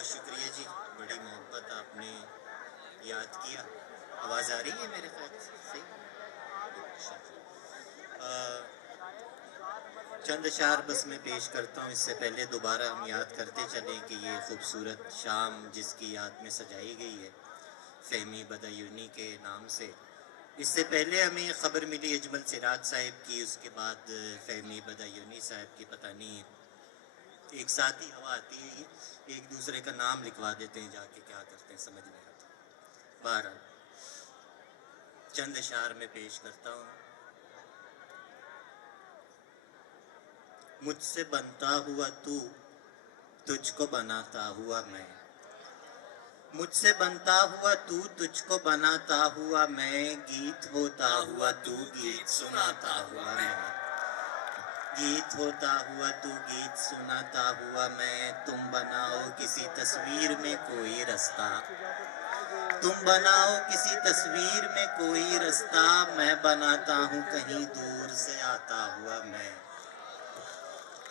بہت شکریہ جی، بڑی محبت آپ نے یاد کیا. آواز آ رہی ہے میرے خیال سے صحیح؟ چند اشعار بس میں پیش کرتا ہوں. اس سے پہلے دوبارہ ہم یاد کرتے چلیں کہ یہ خوبصورت شام جس کی یاد میں سجائی گئی ہے فہمی بدایونی کے نام سے. اس سے پہلے ہمیں خبر ملی اجمل سراج صاحب کی، اس کے بعد فہمی بدایونی صاحب کی. پتہ نہیں ایک ساتھ ہی ہوا آتی ہے، ایک دوسرے کا نام لکھوا دیتے ہیں، جا کے کیا کرتے ہیں سمجھ نہیں آتا. بہرحال چند اشعار میں پیش کرتا ہوں. مجھ سے بنتا ہوا تو، تجھ کو بناتا ہوا میں. مجھ سے بنتا ہوا تو، تجھ کو بناتا ہوا میں. گیت ہوتا ہوا تو، گیت سناتا ہوا میں. گیت ہوتا ہوا تو، گیت سناتا ہوا میں. تم بناؤ کسی تصویر میں کوئی رستہ. تم بناؤ کسی تصویر میں کوئی رستہ. میں بناتا ہوں کہیں دور سے آتا ہوا میں.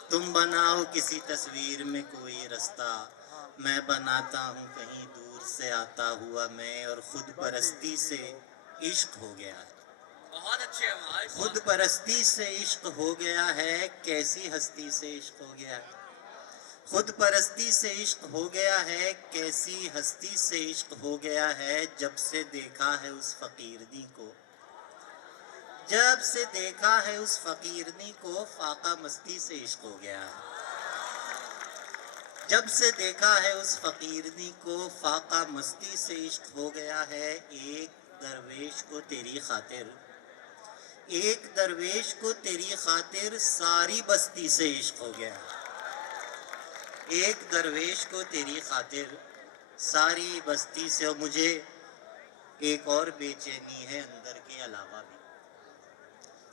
تم بناؤ کسی تصویر میں کوئی رستہ. میں بناتا ہوں کہیں دور سے آتا ہوا میں. اور خود پرستی سے عشق ہو گیا ہے. بہت اچھے ہمارے خود پرستی سے عشق ہو گیا ہے. کیسی ہستی سے عشق ہو گیا ہے. خود پرستی سے عشق ہو گیا ہے. کیسی ہستی سے عشق ہو گیا ہے. جب سے دیکھا ہے اس فقیرنی کو، جب سے دیکھا ہے اس فقیرنی کو. فاقہ مستی سے عشق ہو گیا ہے. جب سے دیکھا ہے اس فقیرنی کو، فاقہ مستی سے عشق ہو گیا ہے. ایک درویش کو تیری خاطر، ایک درویش کو تیری خاطر ساری بستی سے عشق ہو گیا ہے. ایک درویش کو تیری خاطر ساری بستی سے. اور مجھے ایک اور بے چینی ہے اندر کے علاوہ بھی.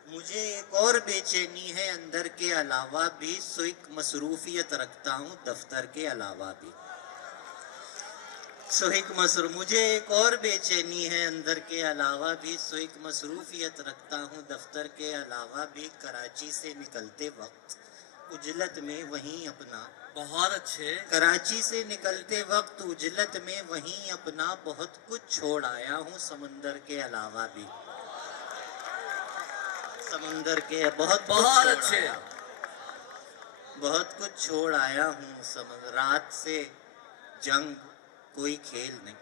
مجھے ایک اور بے چینی ہے اندر کے علاوہ بھی. سو ایک مصروفیت رکھتا ہوں دفتر کے علاوہ بھی. مجھے ایک اور بے چینی ہے اندر کے علاوہ بھی. سو ایک مصروفیت رکھتا ہوں دفتر کے علاوہ بھی. کراچی سے نکلتے وقت اجلت میں وہیں اپنا. بہت اچھے. کراچی سے نکلتے وقت اجلت میں وہیں اپنا. بہت کچھ چھوڑ آیا ہوں سمندر کے علاوہ بھی. سمندر کے بہت کچھ بہت چھوڑ اچھے. آیا ہوں. بہت کچھ چھوڑ آیا ہوں رات سے جنگ کوئی کھیل نہیں.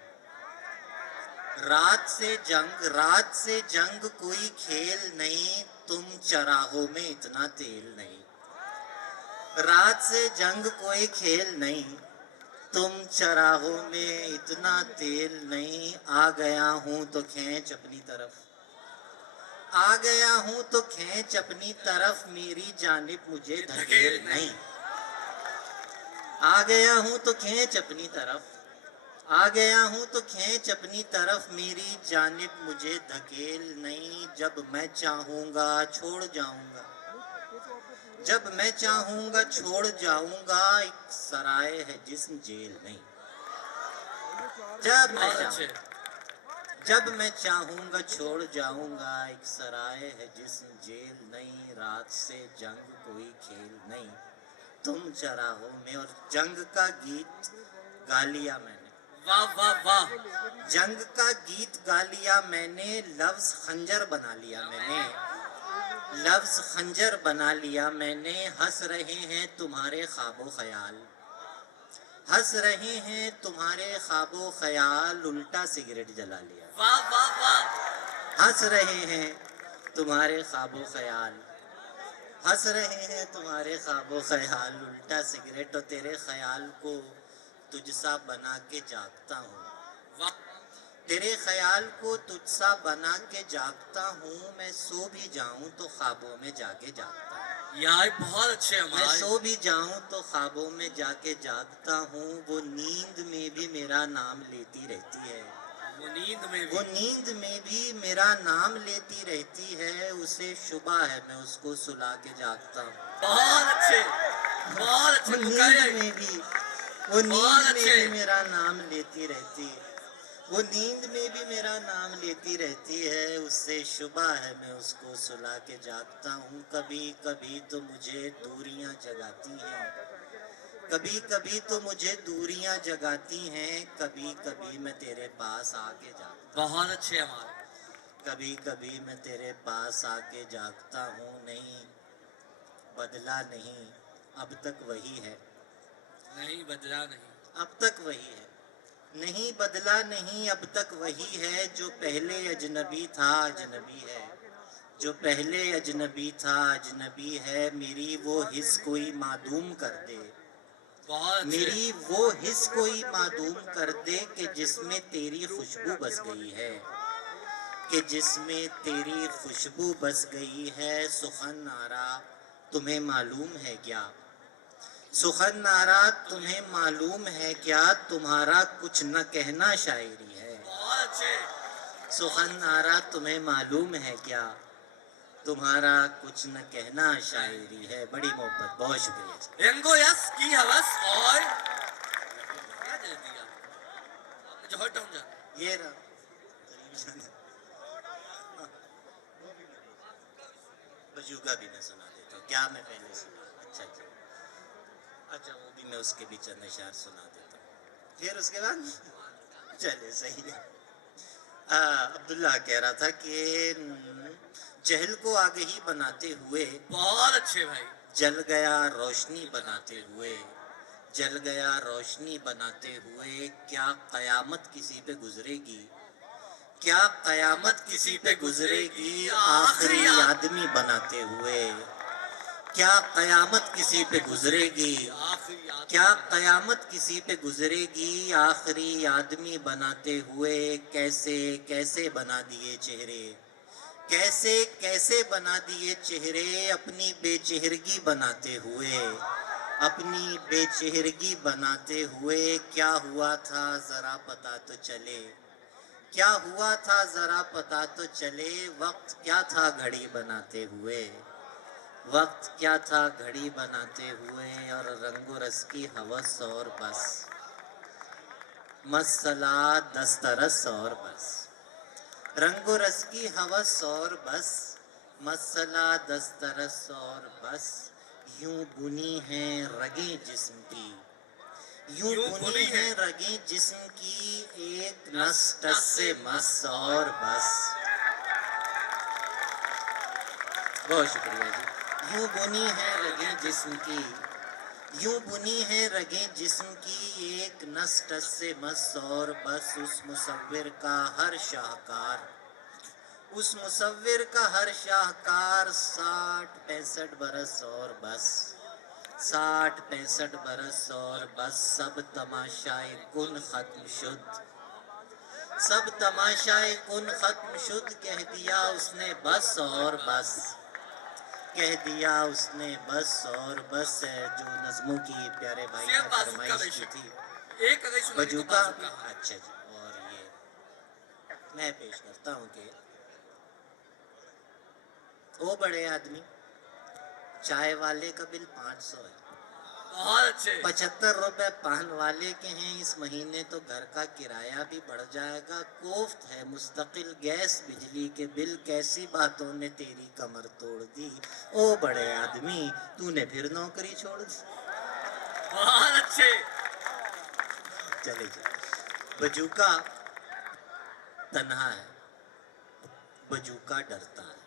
رات سے جنگ کوئی کھیل نہیں. تم چراغوں میں اتنا تیل نہیں. رات سے جنگ کوئی کھیل نہیں. تم چراغوں میں اتنا تیل نہیں. آ گیا ہوں تو کھینچ اپنی طرف. آ گیا ہوں تو کھینچ اپنی طرف. میری جانب مجھے دھکیل نہیں. آ گیا ہوں تو کھینچ اپنی طرف. آ گیا ہوں تو کھینچ اپنی طرف. میری جانب مجھے دھکیل نہیں. جب میں چاہوں گا چھوڑ جاؤں گا. جب میں چاہوں گا چھوڑ جاؤں گا. ایک سرائے ہے جسم جیل نہیں. جب میں چاہوں گا چھوڑ جاؤں گا. ایک سرائے ہے جسم جیل نہیں. رات سے جنگ کوئی کھیل نہیں. تم چراغوں میں. اور جنگ کا گیت گا لیا میں نے. واہ واہ واہ. جنگ کا گیت گا لیا میں نے. لفظ خنجر بنا لیا میں نے. لفظ خنجر بنا لیا میں نے. ہنس رہے ہیں تمہارے خواب و خیال. ہنس رہے ہیں تمہارے خواب و خیال. الٹا سگریٹ جلا لیا. واہ واہ واہ. ہنس رہے ہیں تمہارے خواب و خیال. ہنس رہے ہیں تمہارے خواب و خیال. الٹا سگریٹ. اور تیرے خیال کو تجھ سا بنا کے جاگتا ہوں. تیرے خیال کو تجھ سا بنا کے جاگتا ہوں. میں سو بھی جاؤں تو خوابوں میں جا کے جاگتا ہوں. یار بہت اچھے میں ہمارے. سو بھی جاؤں تو خوابوں میں جا کے جاگتا ہوں. وہ نیند میں بھی میرا نام لیتی رہتی ہے. وہ نیند میں بھی. وہ نیند میں بھی میرا نام لیتی رہتی ہے. اسے شبہ ہے میں اس کو سلا کے جاگتا ہوں. بہت اچھے. بہت اچھے. وہ نیند میں بھی میرا نام لیتی رہتی ہے. وہ نیند میں بھی میرا نام لیتی رہتی ہے. اس سے شبہ ہے میں اس کو سلا کے جاگتا ہوں. کبھی کبھی تو مجھے دوریاں جگاتی ہیں. कभी कभी तो मुझे दूरियां जगाती हैं, कभी कभी मैं तेरे पास आके जागता, बहुत अच्छे हमारे कभी कभी मैं तेरे पास आके जागता हूँ। नहीं बदला नहीं, अब तक वही है, नहीं बदला नहीं अब तक वही है, नहीं बदला नहीं, अब तक वही है। जो पहले अजनबी था अजनबी है, जो पहले अजनबी था अजनबी है। मेरी वो हिस्स कोई मादूम कर दे, बहुत अच्छे मेरी वो हिस्स कोई मादूम कर दे कि जिसमें तेरी खुशबू बस गई है, कि जिसमें तेरी खुशबू बस गई है। सुखन नारा तुम्हें मालूम है क्या, सुखन नारा तुम्हें मालूम है क्या, तुम्हारा कुछ न कहना शायरी है। बहुत अच्छे सुखन नारा तुम्हें मालूम है क्या, तुम्हारा कुछ न कहना शायरी है। बड़ी मोहब्बत, बहुत शुक्रिया जी। रंगो यस की हवस और क्या दे दिया आपने जो हट जा ये रहा बजूका भी मैं सुना देता हूँ, क्या मैं पहले सुना, अच्छा अच्छा अच्छा, वो भी मैं उसके भी चंद अशार सुना देता हूँ। फिर उसके बाद चले सही है। अब्दुल्ला कह रहा था कि जहल को आगही बनाते हुए बहुत अच्छे भाई जल गया रोशनी बनाते हुए, जल गया रोशनी बनाते हुए। क्या कयामत किसी पे गुजरेगी, क्या कयामत किसी पे गुजरेगी, आखिरी आदमी बनाते हुए। क्या कयामत किसी पे गुजरेगी, आखिरी याद क्या कयामत किसी पे गुजरेगी, आखिरी आदमी बनाते हुए। कैसे कैसे बना दिए चेहरे, कैसे कैसे बना दिए चेहरे, अपनी बेचेहरगी बनाते हुए, अपनी बेचेहरगी बनाते हुए। क्या हुआ था जरा पता तो चले, क्या हुआ था जरा पता तो चले। वक्त क्या था घड़ी बनाते हुए, वक्त क्या था घड़ी बनाते हुए। और रंगो रस की हवस और बस, मसला दस्तरस और बस। रंगो रस की हवस और बस, मसला दस्तरस और बस। यूं बुनी है रगें जिस्म की, यूं बुनी है रगें जिस्म की। एक नस टस से मस और बस। बहुत शुक्रिया जी। यूं बुनी है रगें जिस्म की, यूं बुनी है रगें जिस्म की। एक नस टस से मस और बस। उस मुसव्विर का हर शाहकार, उस मुसव्विर का हर शाहकार। 60-65 बरस और बस, 60-65 बरस और बस। सब तमाशाए कुन खत्म शुद, सब तमाशाए कुन खत्म शुद। कह दिया उसने बस और बस, कह दिया उसने बस और बस। है जो नज़मों की प्यारे भाई ने फरमाइश की थी, एक अगर सुनाई तो बजूका। बाजुका अच्छा जी, और ये मैं पेश करता हूँ कि ओ बड़े आदमी, चाय वाले का बिल 500 है, बहुत अच्छे 75 रुपए पान वाले के हैं। इस महीने तो घर का किराया भी बढ़ जाएगा। कोफ्त है मुस्तकिल गैस बिजली के बिल। कैसी बातों ने तेरी कमर तोड़ दी, ओ बड़े आदमी तूने फिर नौकरी छोड़ दी। बहुत अच्छे चले जाए। बजूका तन्हा है, बजूका डरता है।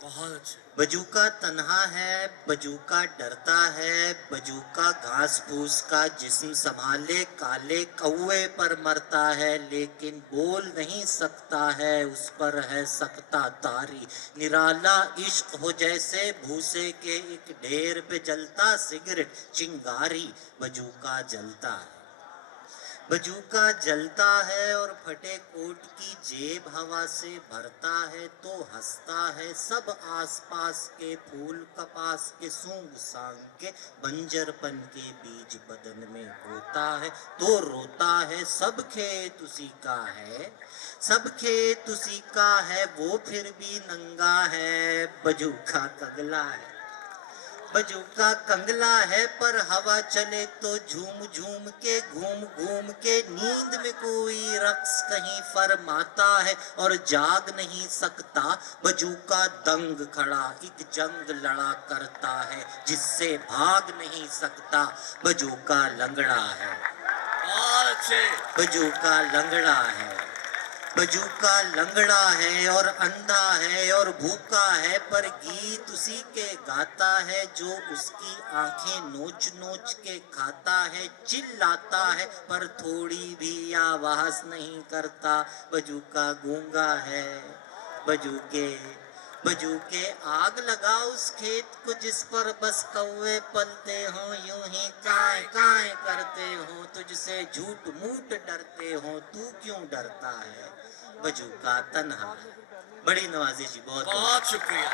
बहुत अच्छे बजूका तन्हा है, बजूका डरता है। बजूका घास फूस का जिस्म संभाले, काले कौवे पर मरता है लेकिन बोल नहीं सकता है। उस पर है सकता तारी, निराला इश्क हो जैसे भूसे के एक ढेर पे जलता सिगरेट चिंगारी। बजूका जलता है, बजूका जलता है और फटे कोट की जेब हवा से भरता है तो हंसता है। सब आसपास के फूल कपास के सूंघ सांग के बंजरपन के बीज बदन में होता है तो रोता है। सब खेत उसी का है, सब खेत उसी का है, वो फिर भी नंगा है। बजूका कगला है, बजूका कंगला है पर हवा चले तो झूम झूम के घूम घूम के नींद में कोई रक्स कहीं फरमाता है और जाग नहीं सकता बजूका दंग खड़ा एक जंग लड़ा करता है जिससे भाग नहीं सकता बजूका लंगड़ा है बहुत अच्छे बजूका लंगड़ा है बजूका लंगड़ा है और अंधा है और भूखा है पर गीत उसी के गाता है जो उसकी आंखें नोच नोच के खाता है चिल्लाता है पर थोड़ी भी आवाज नहीं करता बजूका गूंगा है बजूके बजूके आग लगा उस खेत को जिस पर बस कौवे पलते हो यूं ही काय काय करते हो तुझसे झूठ मूठ डरते हो तू क्यों डरता है बजूका तन्हा है। बड़ी नवाजी जी बहुत बहुत शुक्रिया